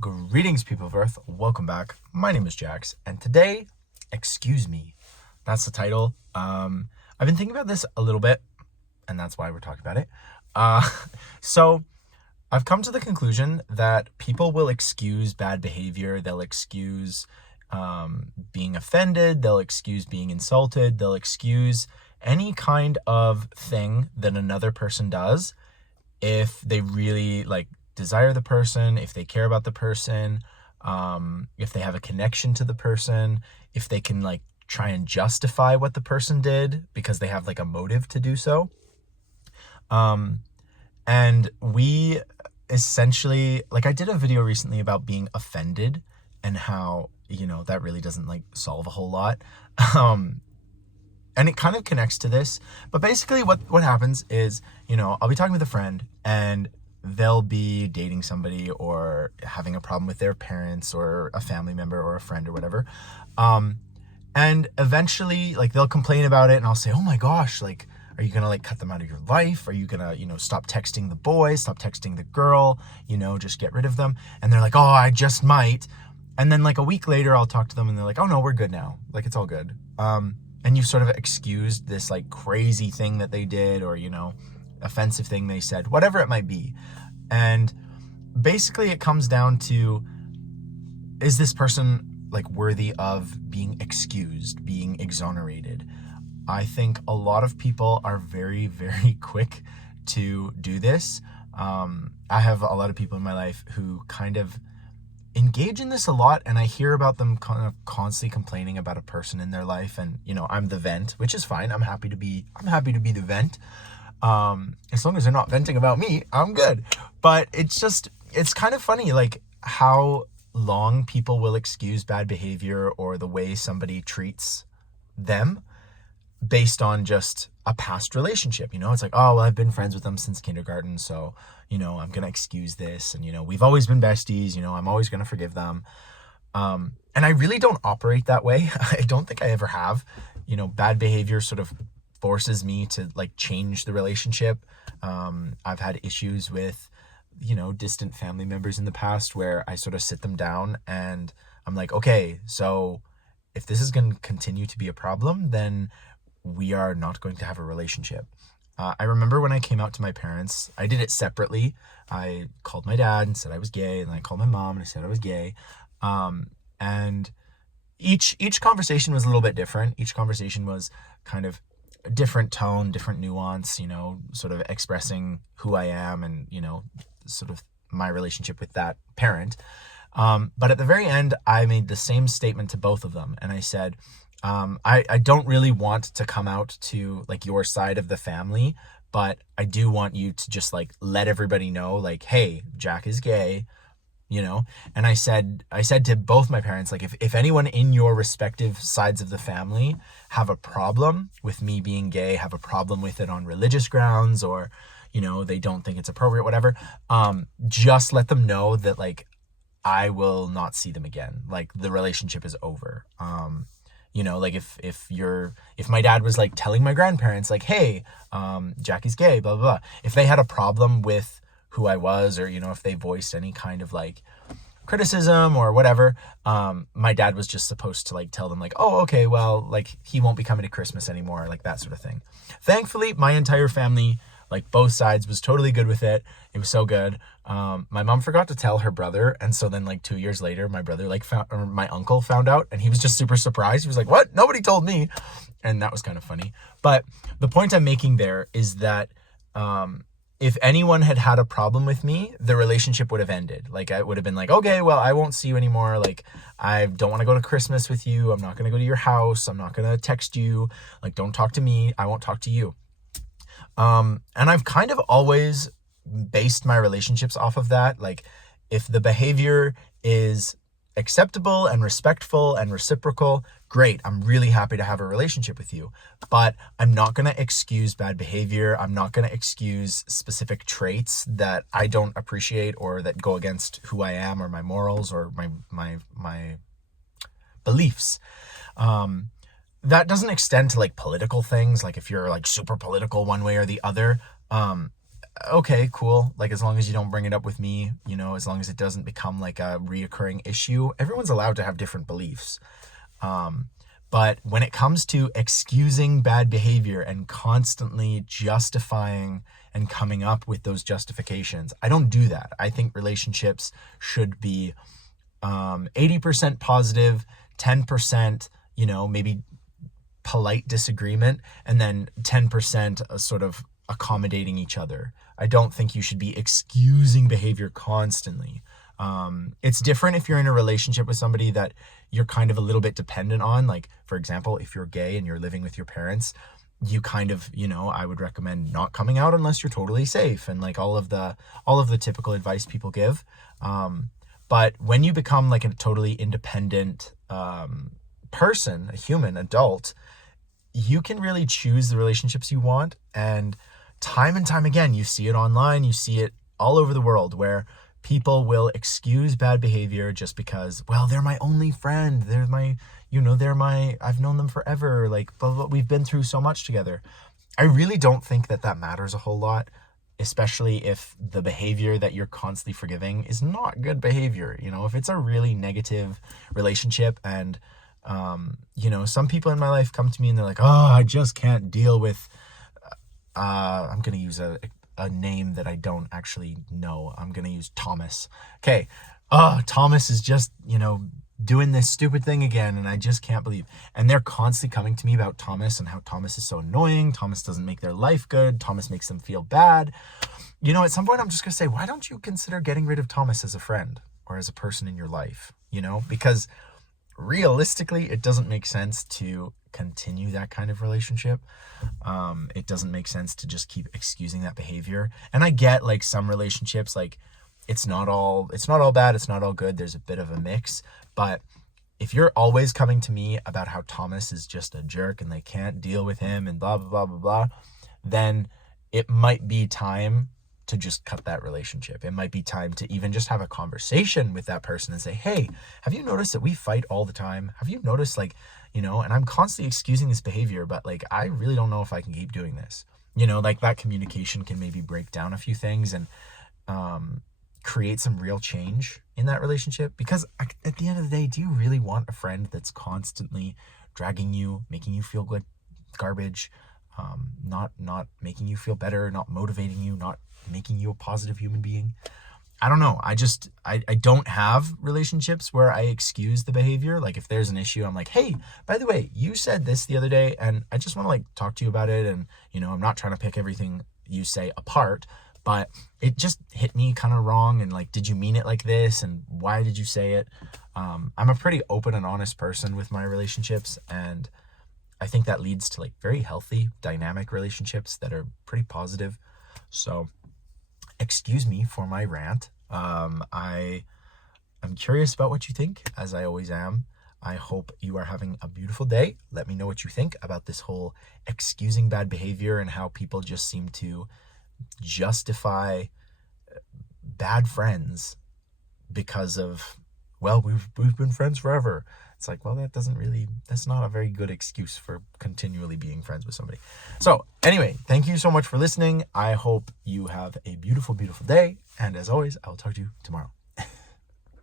Greetings, people of Earth. Welcome back. My name is Jax, and today, excuse me, that's the title. I've been thinking about this a little bit, and that's why we're talking about it. Uh, so I've come to the conclusion that people will excuse bad behavior. They'll excuse being offended. They'll excuse being insulted. They'll excuse any kind of thing that another person does if they really desire the person, if they care about the person, if they have a connection to the person, if they can try and justify what the person did because they have a motive to do so. And we essentially, I did a video recently about being offended and how, that really doesn't solve a whole lot. And it kind of connects to this, but basically what happens is, I'll be talking with a friend and they'll be dating somebody or having a problem with their parents or a family member or a friend or whatever. And eventually they'll complain about it and I'll say, oh my gosh, are you gonna cut them out of your life? Are you gonna, stop texting the boy, stop texting the girl, just get rid of them? And they're like, oh, I just might. And then a week later I'll talk to them and they're like, oh no, we're good now. It's all good. And you sort of excused this crazy thing that they did or, offensive thing they said, whatever it might be. And basically it comes down to, is this person worthy of being excused, being exonerated? I think a lot of people are very, very quick to do this. I have a lot of people in my life who kind of engage in this a lot, and I hear about them kind of constantly complaining about a person in their life, and I'm the vent, which is fine. I'm happy to be the vent. As long as they're not venting about me, I'm good. But it's kind of funny how long people will excuse bad behavior or the way somebody treats them based on just a past relationship. It's oh, well, I've been friends with them since kindergarten, so I'm gonna excuse this, and we've always been besties, I'm always gonna forgive them. And I really don't operate that way. I don't think I ever have. Bad behavior sort of forces me to change the relationship. I've had issues with distant family members in the past where I sort of sit them down and I'm like, okay, so if this is going to continue to be a problem, then we are not going to have a relationship. I remember when I came out to my parents, I did it separately. I called my dad and said I was gay, and I called my mom and I said I was gay. And each conversation was a little bit different. Each conversation was kind of a different tone, different nuance, sort of expressing who I am and, sort of my relationship with that parent. But at the very end, I made the same statement to both of them. And I said, I don't really want to come out to your side of the family, but I do want you to just let everybody know, hey, Jack is gay, and I said to both my parents, if anyone in your respective sides of the family have a problem with me being gay, have a problem with it on religious grounds, or, they don't think it's appropriate, whatever, just let them know that I will not see them again. The relationship is over. If my dad was telling my grandparents hey, Jackie's gay, blah, blah, blah. If they had a problem with who I was, or, if they voiced any kind of criticism or whatever, my dad was just supposed to tell them oh, okay, well, he won't be coming to Christmas anymore, that sort of thing. Thankfully, my entire family, both sides, was totally good with it. It was so good. My mom forgot to tell her brother, and so then 2 years later, my brother my uncle found out, and he was just super surprised. He was like, what? Nobody told me. And that was kind of funny. But the point I'm making there is that if anyone had had a problem with me, the relationship would have ended. I would have been okay, well, I won't see you anymore. I don't want to go to Christmas with you. I'm not going to go to your house. I'm not going to text you. Don't talk to me. I won't talk to you. And I've kind of always based my relationships off of that. If the behavior is acceptable and respectful and reciprocal, great. I'm really happy to have a relationship with you. But I'm not going to excuse bad behavior. I'm not going to excuse specific traits that I don't appreciate or that go against who I am or my morals or my beliefs. That doesn't extend to political things. If you're super political one way or the other, okay, cool. Like, as long as you don't bring it up with me, as long as it doesn't become like a reoccurring issue. Everyone's allowed to have different beliefs. But when it comes to excusing bad behavior and constantly justifying and coming up with those justifications, I don't do that. I think relationships should be 80% positive, 10%, maybe polite disagreement, and then 10% sort of accommodating each other. I don't think you should be excusing behavior constantly. It's different if you're in a relationship with somebody that you're kind of a little bit dependent on. Like, for example, if you're gay and you're living with your parents, you kind of, I would recommend not coming out unless you're totally safe, and like all of the typical advice people give. But when you become like a totally independent person, a human adult, you can really choose the relationships you want. And time again, you see it online, you see it all over the world, where people will excuse bad behavior just because, well, they're my only friend. I've known them forever. Like, blah, blah, we've been through so much together. I really don't think that matters a whole lot, especially if the behavior that you're constantly forgiving is not good behavior. If it's a really negative relationship, and, some people in my life come to me and they're like, oh, I just can't deal with, I'm going to use a name that I don't actually know. I'm going to use Thomas. Okay. Thomas is just, doing this stupid thing again, and I just can't believe. And they're constantly coming to me about Thomas and how Thomas is so annoying. Thomas doesn't make their life good. Thomas makes them feel bad. At some point I'm just going to say, why don't you consider getting rid of Thomas as a friend or as a person in your life? Because realistically, it doesn't make sense to continue that kind of relationship. It doesn't make sense to just keep excusing that behavior. And I get, like, some relationships, like, it's not all bad, it's not all good. There's a bit of a mix. But if you're always coming to me about how Thomas is just a jerk and they can't deal with him and blah, blah, blah, blah, blah, then it might be time to just cut that relationship. It might be time to even just have a conversation with that person and say, hey, have you noticed that we fight all the time? Have you noticed, like, and I'm constantly excusing this behavior, but like, I really don't know if I can keep doing this. Like, that communication can maybe break down a few things and create some real change in that relationship. Because at the end of the day, do you really want a friend that's constantly dragging you, making you feel like garbage, not making you feel better, not motivating you, not making you a positive human being? I don't know. I don't have relationships where I excuse the behavior. Like, if there's an issue, I'm like, hey, by the way, you said this the other day, and I just want to, like, talk to you about it. And, I'm not trying to pick everything you say apart, but it just hit me kind of wrong. And, like, did you mean it like this? And why did you say it? I'm a pretty open and honest person with my relationships. And I think that leads to, like, very healthy, dynamic relationships that are pretty positive. So excuse me for my rant. I'm curious about what you think, as I always am. I hope you are having a beautiful day. Let me know what you think about this whole excusing bad behavior and how people just seem to justify bad friends because of, well, we've been friends forever. It's like, well, that's not a very good excuse for continually being friends with somebody. So anyway, thank you so much for listening. I hope you have a beautiful, beautiful day. And as always, I will talk to you tomorrow.